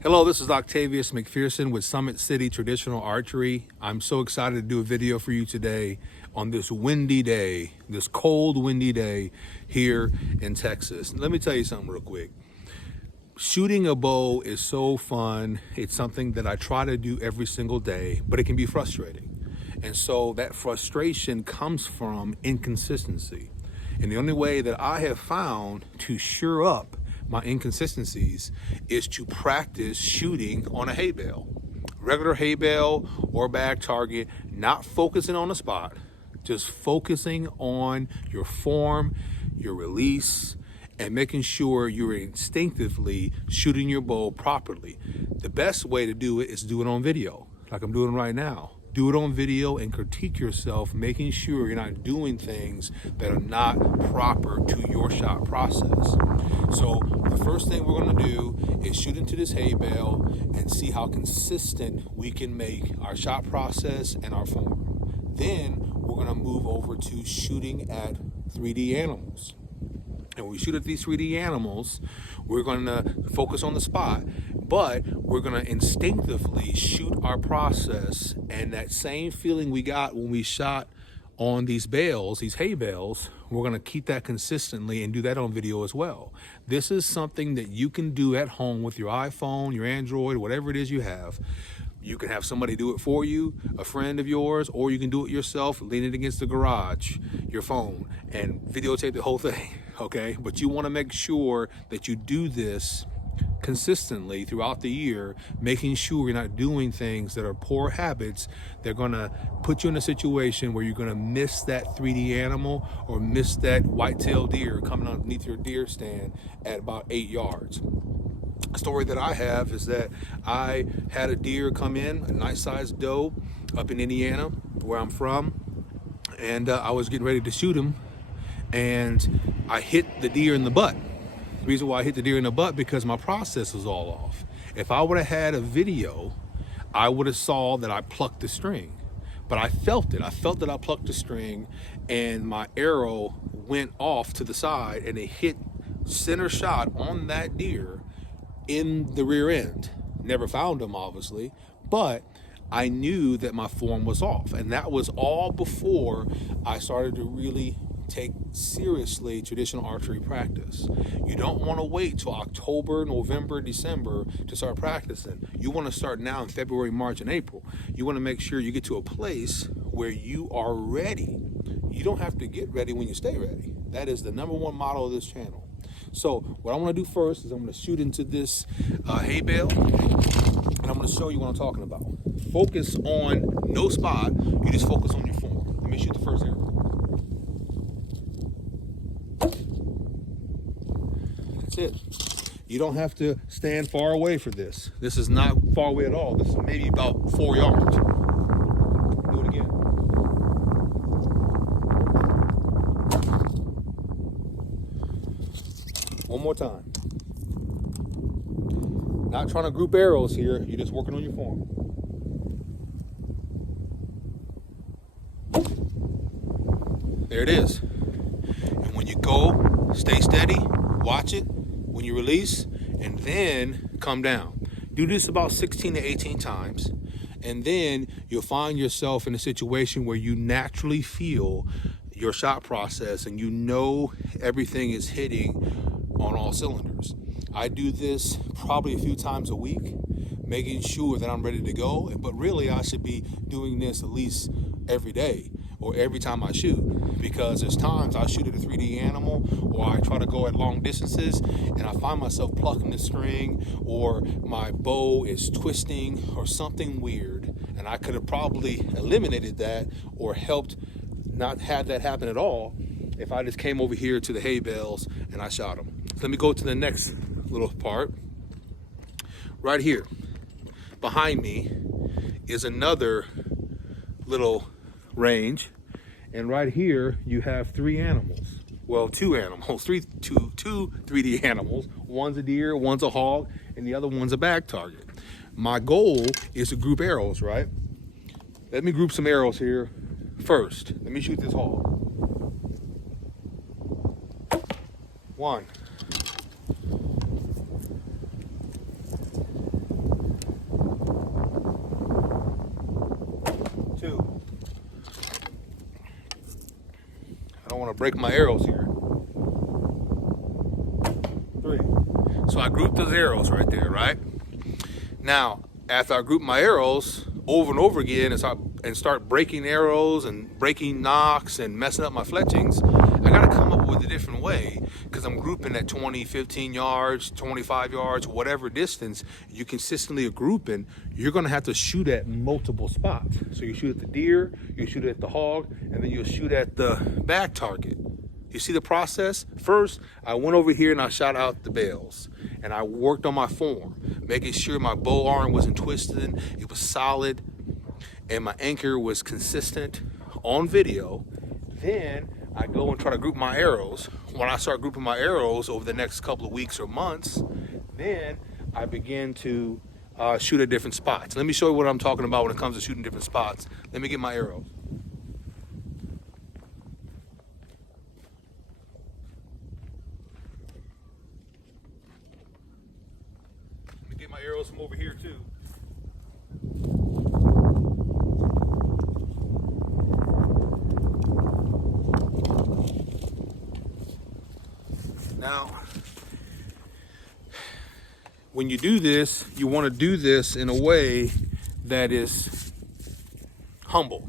Hello, this is Octavius McPherson with Summit City Traditional Archery. I'm so excited to do a video for you today on this windy day, this cold, windy day here in Texas. Let me tell you something real quick. Shooting a bow is so fun. It's something that I try to do every single day, but it can be frustrating. And so that frustration comes from inconsistency. And the only way that I have found to shore up my inconsistencies is to practice shooting on a hay bale, regular hay bale or bag target, not focusing on the spot, just focusing on your form, your release, and making sure you're instinctively shooting your bow properly. The best way to do it is do it on video, like I'm doing right now. Do it on video and critique yourself, making sure you're not doing things that are not proper to your shot process. So the first thing we're gonna do is shoot into this hay bale and see how consistent we can make our shot process and our form. Then we're gonna move over to shooting at 3D animals. And when we shoot at these 3D animals, we're gonna focus on the spot, but we're gonna instinctively shoot our process, and that same feeling we got when we shot on these bales, these hay bales, we're gonna keep that consistently and do that on video as well. This is something that you can do at home with your iPhone, your Android, whatever it is you have. You can have somebody do it for you, a friend of yours, or you can do it yourself, lean it against the garage, your phone, and videotape the whole thing, okay? But you wanna make sure that you do this consistently throughout the year, making sure you're not doing things that are poor habits. They're gonna put you in a situation where you're gonna miss that 3D animal or miss that white-tailed deer coming underneath your deer stand at about 8 yards. A story that I have is that I had a deer come in, a nice sized doe up in Indiana, where I'm from, and I was getting ready to shoot him, and I hit the deer in the butt. The reason why I hit the deer in the butt, because my process was all off. If I would have had a video, I would have saw that I plucked the string, but I felt it. I felt that I plucked the string, and my arrow went off to the side, and it hit center shot on that deer in the rear end. Never found him, obviously, but I knew that my form was off, and that was all before I started to really take seriously traditional archery practice. You don't want to wait till October, November, December to start practicing. You want to start now in February, March, and April. You want to make sure you get to a place where you are ready. You don't have to get ready when you stay ready. That is the #1 motto of this channel. So what I'm gonna do first is I'm gonna shoot into this hay bale, and I'm gonna show you what I'm talking about. Focus on no spot, you just focus on your form. Let me shoot the first arrow. That's it. You don't have to stand far away for this. This is not far away at all. This is maybe about 4 yards. Do it again. One more time. Not trying to group arrows here, you're just working on your form. There it is. And when you go, stay steady, watch it when you release, and then come down. Do this about 16 to 18 times, and then you'll find yourself in a situation where you naturally feel your shot process and you know everything is hitting on all cylinders. I do this probably a few times a week, making sure that I'm ready to go, but really I should be doing this at least every day or every time I shoot, because there's times I shoot at a 3D animal or I try to go at long distances and I find myself plucking the string or my bow is twisting or something weird, and I could have probably eliminated that or helped not have that happen at all if I just came over here to the hay bales and I shot them. So let me go to the next little part. Right here, behind me, is another little range. And right here, you have 3 animals. Well, 2 animals, two 3D animals. One's a deer, one's a hog, and the other one's a bag target. My goal is to group arrows, right? Let me group some arrows here first. Let me shoot this hog. 1, want to break my arrows here. 3. So I group those arrows right there, right? Now, after I group my arrows over and over again and start breaking arrows and breaking nocks and messing up my fletchings, I got to come up with a different way, because I'm grouping at 20, 15 yards, 25 yards, whatever distance you consistently are grouping. You're going to have to shoot at multiple spots. So you shoot at the deer, you shoot at the hog, and then you'll shoot at the bag target. You see the process? First, I went over here and I shot out the bales, and I worked on my form, making sure my bow arm wasn't twisted, it was solid, and my anchor was consistent on video. Then I go and try to group my arrows. When I start grouping my arrows over the next couple of weeks or months, then I begin to shoot at different spots. Let me show you what I'm talking about when it comes to shooting different spots. Let me get my arrows. Let me get my arrows from over here too. Now, when you do this, you want to do this in a way that is humble.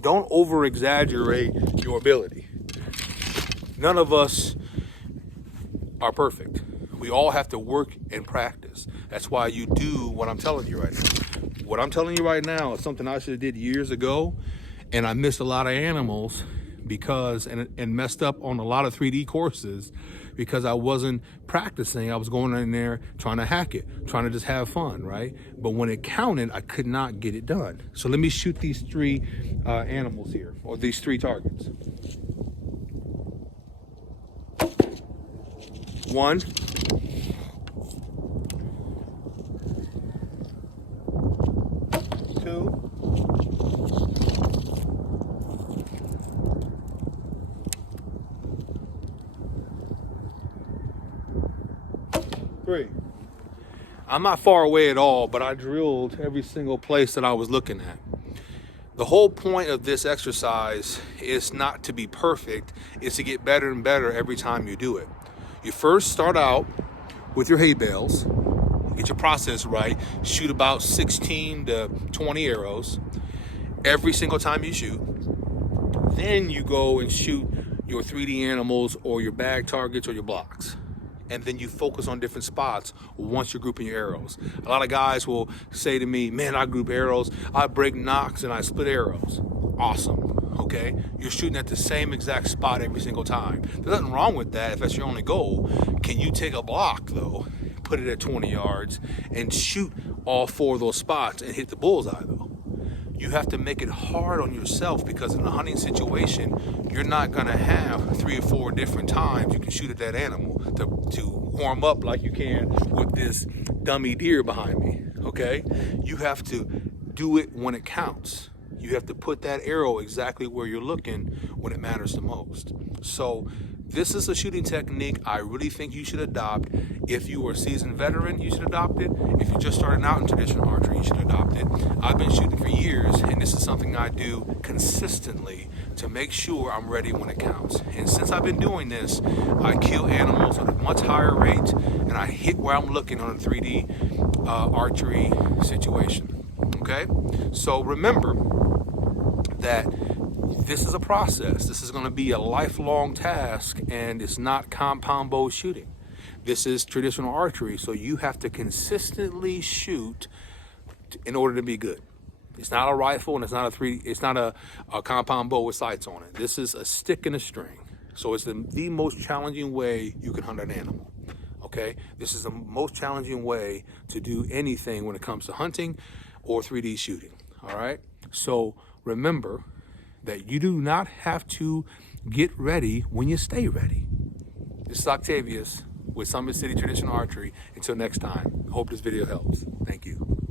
Don't over exaggerate your ability. None of us are perfect. We all have to work and practice. That's why you do what I'm telling you right now. What I'm telling you right now is something I should have did years ago, and I missed a lot of animals because and messed up on a lot of 3D courses because I wasn't practicing. I was going in there trying to hack it, trying to just have fun, right? But when it counted, I could not get it done. So let me shoot these 3 animals here, or these 3 targets. 1, 2, 3. I'm not far away at all, but I drilled every single place that I was looking at. The whole point of this exercise is not to be perfect, it's to get better and better every time you do it. You first start out with your hay bales, get your process right, shoot about 16 to 20 arrows every single time you shoot. Then you go and shoot your 3D animals or your bag targets or your blocks. And then you focus on different spots once you're grouping your arrows. A lot of guys will say to me, man, I group arrows, I break nocks and I split arrows. Awesome, okay? You're shooting at the same exact spot every single time. There's nothing wrong with that if that's your only goal. Can you take a block though, put it at 20 yards and shoot all 4 of those spots and hit the bullseye though? You have to make it hard on yourself, because in a hunting situation, you're not gonna have 3 or 4 different times you can shoot at that animal to warm up like you can with this dummy deer behind me, okay? You have to do it when it counts. You have to put that arrow exactly where you're looking when it matters the most. So this is a shooting technique I really think you should adopt. If you are a seasoned veteran, you should adopt it. If you're just starting out in traditional archery, you should adopt it. I've been shooting for years, and this is something I do consistently to make sure I'm ready when it counts. And since I've been doing this, I kill animals at a much higher rate, and I hit where I'm looking on a 3D archery situation, okay? So remember that this is a process. This is going to be a lifelong task, and it's not compound bow shooting. This is traditional archery, so you have to consistently shoot in order to be good. It's not a rifle, and it's not a compound bow with sights on it. This is a stick and a string. So it's the most challenging way you can hunt an animal. Okay? This is the most challenging way to do anything when it comes to hunting or 3D shooting. All right? So remember that you do not have to get ready when you stay ready. This is Octavius with Summit City Traditional Archery. Until next time, hope this video helps. Thank you.